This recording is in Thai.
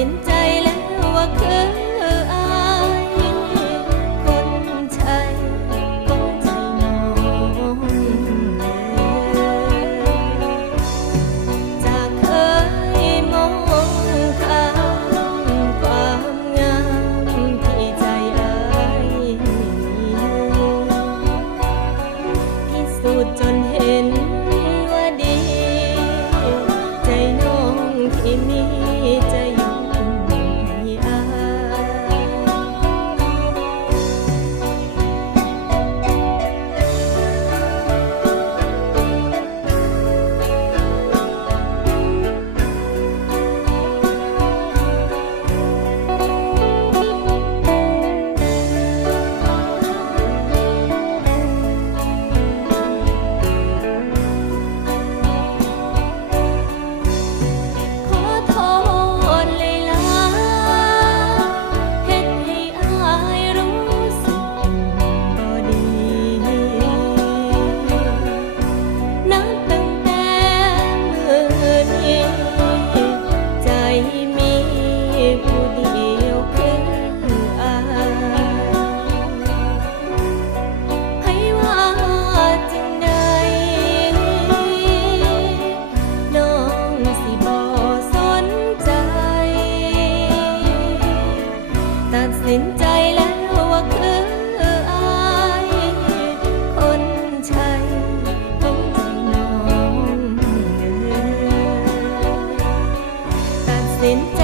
สินใจแล้วว่าคือยคนใช่คนใจนองจาเคยมองข้ความงามที่ใจอายพิสูจน์จนเห็น Berlin